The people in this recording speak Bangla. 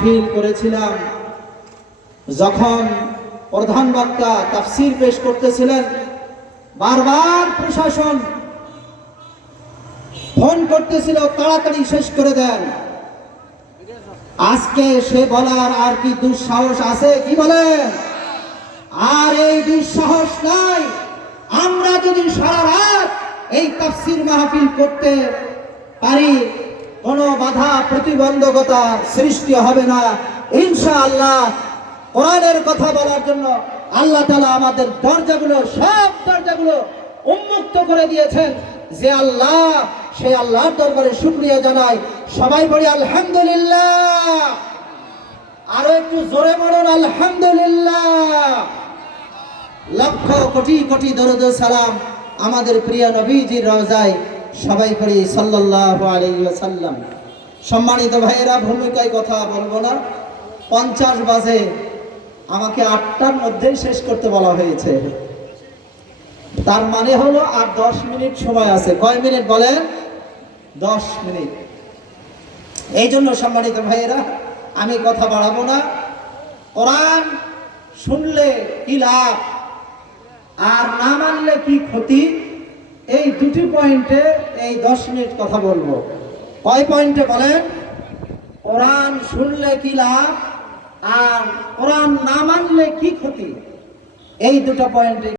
ফিল করেছিলাম। যখন প্রধান বক্তা তাফসির পেশ করতেছিলেন, বারবার প্রশাসন ফোন করতেছিল, তাড়াতাড়ি শেষ করে দেন। আজকে সে বলার আর কি দুঃসাহস আছে? কি বলেন? আর এই দুঃসাহস নাই। আমরা যদি সারা রাত এই তাফসির মাহফিল করতে পারি প্রতিবন্ধকতা সৃষ্টি হবে না। ইনশা আল্লাহ কোরআনের কথা বলার জন্য আল্লাহ তালা আমাদের দরজাগুলো, সব দরজাগুলো উন্মুক্ত করে দিয়েছেন যে আল্লাহ, সে আল্লাহর দরবারে শুক্রিয়া জানাই। সবাই বলি আলহামদুলিল্লাহ। আরও একটু জোরে বলুন, আলহামদুলিল্লাহ। লক্ষ কোটি কোটি দরুদ সালাম আমাদের প্রিয় নবীজির রওজায় সবাই পড়ি আলাইহি ওয়াসাল্লাম। সম্মানিত ভাইয়েরা, ভূমিকায় কথা বলব না। পঞ্চাশ বাজে, আমাকে আটটার মধ্যেই শেষ করতে বলা হয়েছে। তার মানে হলো আর দশ মিনিট সময় আছে। কয় মিনিট বলেন? দশ মিনিট। এই জন্য সম্মানিত ভাইয়েরা, আমি কথা বাড়াবো না। কোরআন শুনলে কি লাভ? আর না মানলে কি ক্ষতি? এই দুটি পয়েন্টে এই দশ মিনিট কথা বলব। কয় পয়েন্টে বলেন? কোরআন শুনলে কি লাভ? আর কোরআন না মানলে কি ক্ষতি? এই দুটো পয়েন্টে